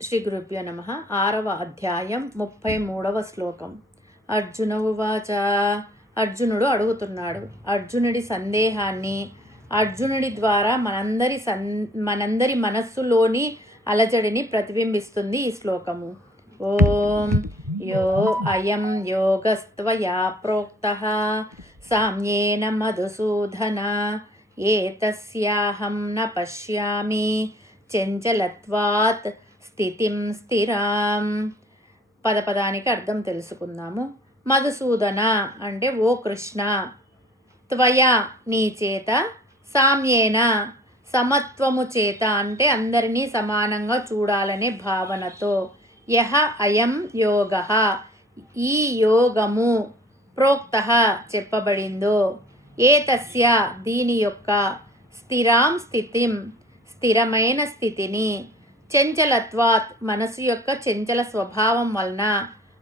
శ్రీ గురుభ్యో నమ. 6వ అధ్యాయం 33వ శ్లోకం. అర్జున ఉవాచ. అర్జునుడు అడుగుతున్నాడు. అర్జునుడి సందేహాన్ని అర్జునుడి ద్వారా మనందరి మనస్సులోని అలజడిని ప్రతిబింబిస్తుంది ఈ శ్లోకము. ఓం యో అయం యోగస్త్వయా ప్రోక్తః సామ్యేన మధుసూదన ఏతస్యాహం న పశ్యామి చంచలత్వాత్ స్థితిం స్థిరాం. పదపదానికి అర్థం తెలుసుకుందాము. మధుసూదన అంటే ఓ కృష్ణ, త్వయా నీ చేత, సామ్యేన సమత్వము చేత అంటే అందరినీ సమానంగా చూడాలనే భావనతో, యహ అయం యోగ ఈ యోగము, ప్రోక్తః చెప్పబడిందో, ఏతస్య దీని యొక్క, స్థిరాం స్థితిం స్థిరమైన స్థితిని, చంచలత్వాత్ మనసు యొక్క చంచల స్వభావం వలన,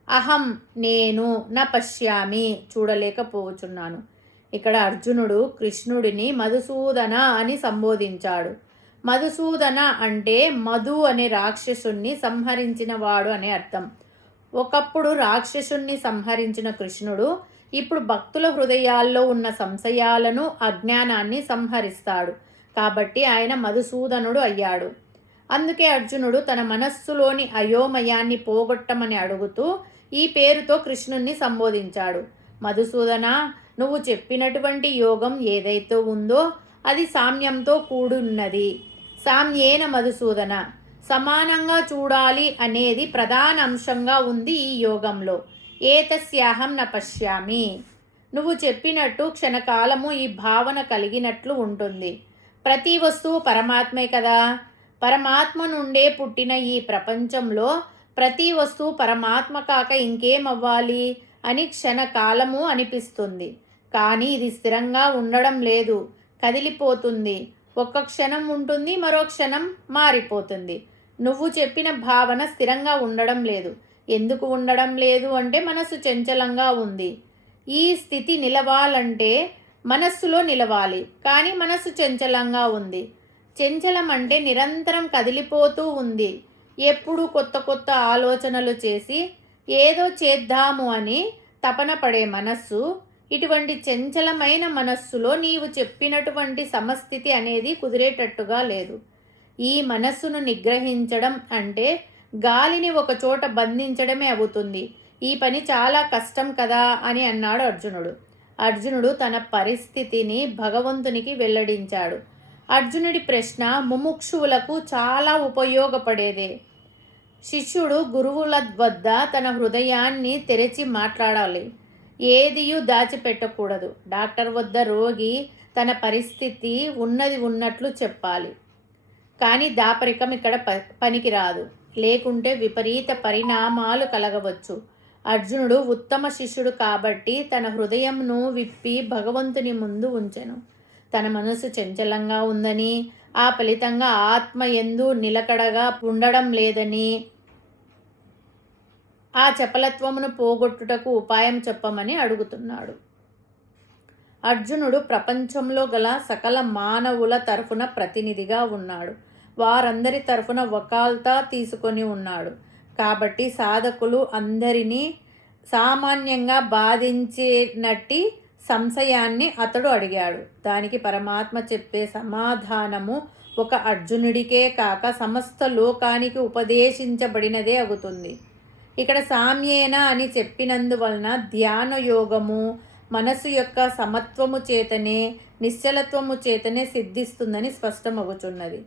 అహం నేను, న పశ్యామి చూడలేకపోవచున్నాను. ఇక్కడ అర్జునుడు కృష్ణుడిని మధుసూదన అని సంబోధించాడు. మధుసూదన అంటే మధు అనే రాక్షసుణ్ణి సంహరించిన వాడు అనే అర్థం. ఒకప్పుడు రాక్షసుణ్ణి సంహరించిన కృష్ణుడు ఇప్పుడు భక్తుల హృదయాల్లో ఉన్న సంశయాలను, అజ్ఞానాన్ని సంహరిస్తాడు. కాబట్టి ఆయన మధుసూదనుడు అయ్యాడు. అందుకే అర్జునుడు తన మనస్సులోని అయోమయాన్ని పోగొట్టమని అడుగుతూ ఈ పేరుతో కృష్ణుణ్ణి సంబోధించాడు. మధుసూదన, నువ్వు చెప్పినటువంటి యోగం ఏదైతే ఉందో అది సామ్యంతో కూడున్నది. సామ్యేన మధుసూదన, సమానంగా చూడాలి అనేది ప్రధాన అంశంగా ఉంది ఈ యోగంలో. ఏతస్యాహం న పశ్యామి, నువ్వు చెప్పినట్టు క్షణకాలము ఈ భావన కలిగినట్లు ఉంటుంది. ప్రతి వస్తువు పరమాత్మే కదా. పరమాత్మ నుండే పుట్టిన ఈ ప్రపంచంలో ప్రతి వస్తువు పరమాత్మ కాక ఇంకేమవ్వాలి అని క్షణకాలము అనిపిస్తుంది. కానీ ఇది స్థిరంగా ఉండడం లేదు, కదిలిపోతుంది. ఒక్క క్షణం ఉంటుంది, మరో క్షణం మారిపోతుంది. నువ్వు చెప్పిన భావన స్థిరంగా ఉండడం లేదు. ఎందుకు ఉండడం లేదు అంటే మనసు చంచలంగా ఉంది. ఈ స్థితి నిలవాలంటే మనస్సులో నిలవాలి, కానీ మనసు చంచలంగా ఉంది. చంచలం అంటే నిరంతరం కదిలిపోతూ ఉంది. ఎప్పుడు కొత్త కొత్త ఆలోచనలు చేసి ఏదో చేద్దాము అని తపన పడే మనస్సు. ఇటువంటి చంచలమైన మనస్సులో నీవు చెప్పినటువంటి సమస్థితి అనేది కుదిరేటట్టుగా లేదు. ఈ మనస్సును నిగ్రహించడం అంటే గాలిని ఒక చోట బంధించడమే అవుతుంది. ఈ పని చాలా కష్టం కదా అని అన్నాడు అర్జునుడు. అర్జునుడు తన పరిస్థితిని భగవంతునికి వెల్లడించాడు. అర్జునుడి ప్రశ్న ముముక్షువులకు చాలా ఉపయోగపడేదే. శిష్యుడు గురువుల వద్ద తన హృదయాన్ని తెరిచి మాట్లాడాలి. ఏదియూ దాచిపెట్టకూడదు. డాక్టర్ వద్ద రోగి తన పరిస్థితి ఉన్నట్లు చెప్పాలి. కానీ దాపరికం ఇక్కడ పనికిరాదు. లేకుంటే విపరీత పరిణామాలు కలగవచ్చు. అర్జునుడు ఉత్తమ శిష్యుడు కాబట్టి తన హృదయంను విప్పి భగవంతుని ముందు ఉంచెను. తన మనసు చంచలంగా ఉందని, ఆ ఫలితంగా ఆత్మ యందు నిలకడగా ఉండడం లేదని, ఆ చపలత్వమును పోగొట్టుటకు ఉపాయం చెప్పమని అడుగుతున్నాడు. అర్జునుడు ప్రపంచంలో గల సకల మానవుల తరఫున ప్రతినిధిగా ఉన్నాడు. వారందరి తరఫున వకాల్తా తీసుకొని ఉన్నాడు. కాబట్టి సాధకులు అందరినీ సామాన్యంగా బాధించేనట్టి సంశయాన్ని అతడు అడిగాడు. దానికి పరమాత్మ చెప్పే సమాధానము ఒక అర్జునుడికే కాక సమస్త లోకానికి ఉపదేశించబడినదే అవుతుంది. ఇక్కడ సామ్యేన అని చెప్పినందువలన ధ్యాన యోగము మనసు యొక్క సమత్వము చేతనే, నిశ్చలత్వము చేతనే సిద్ధిస్తుందని స్పష్టమవుతున్నది.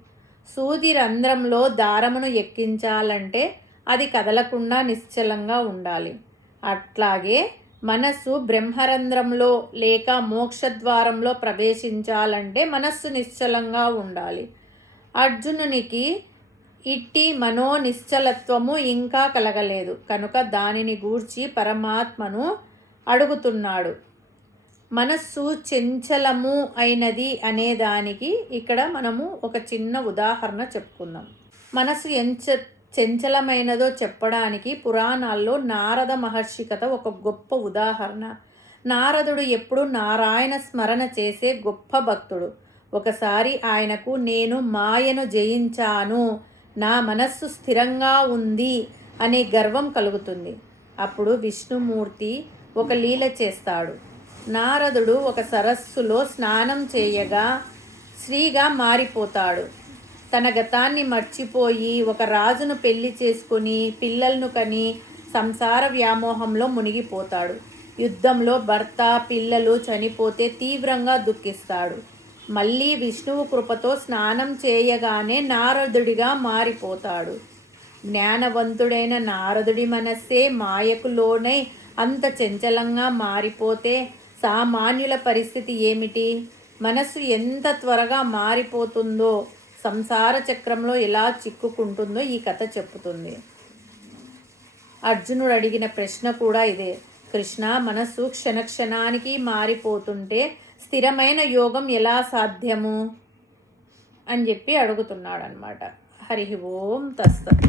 సూది రంధ్రంలో దారమును ఎక్కించాలంటే అది కదలకుండా నిశ్చలంగా ఉండాలి. అట్లాగే మనస్సు బ్రహ్మరంధ్రంలో లేక మోక్షద్వారంలో ప్రవేశించాలంటే మనస్సు నిశ్చలంగా ఉండాలి. అర్జునునికి ఇట్టి మనోనిశ్చలత్వము ఇంకా కలగలేదు కనుక దానిని గూర్చి పరమాత్మను అడుగుతున్నాడు. మనస్సు చంచలము అయినది అనేదానికి ఇక్కడ మనము ఒక చిన్న ఉదాహరణ చెప్పుకుందాం. మనస్సు చంచలమైనదో చెప్పడానికి పురాణాల్లో నారద మహర్షి కథ ఒక గొప్ప ఉదాహరణ. నారదుడు ఎప్పుడు నారాయణ స్మరణ చేసే గొప్ప భక్తుడు. ఒకసారి ఆయనకు నేను మాయను జయించాను, నా మనస్సు స్థిరంగా ఉంది అనే గర్వం కలుగుతుంది. అప్పుడు విష్ణుమూర్తి ఒక లీల చేస్తాడు. నారదుడు ఒక సరస్సులో స్నానం చేయగా స్త్రీగా మారిపోతాడు. తన గతాన్ని మర్చిపోయి ఒక రాజును పెళ్లి చేసుకుని పిల్లలను కని సంసార వ్యామోహంలో మునిగిపోతాడు. యుద్ధంలో భర్త పిల్లలు చనిపోతే తీవ్రంగా దుఃఖిస్తాడు. మళ్ళీ విష్ణువు కృపతో స్నానం చేయగానే నారదుడిగా మారిపోతాడు. జ్ఞానవంతుడైన నారదుడి మనస్సే మాయకు లోనై అంత చంచలంగా మారిపోతే సామాన్యుల పరిస్థితి ఏమిటి? మనస్సు ఎంత త్వరగా మారిపోతుందో, సంసార చక్రంలో ఎలా చిక్కుకుంటుందో ఈ కథ చెప్పుతుంది. అర్జునుడు అడిగిన ప్రశ్న కూడా ఇదే. కృష్ణ, మనస్సు క్షణక్షణానికి మారిపోతుంటే స్థిరమైన యోగం ఎలా సాధ్యము అని చెప్పి అడుగుతున్నాడు అన్నమాట. హరి ఓం తత్సత్.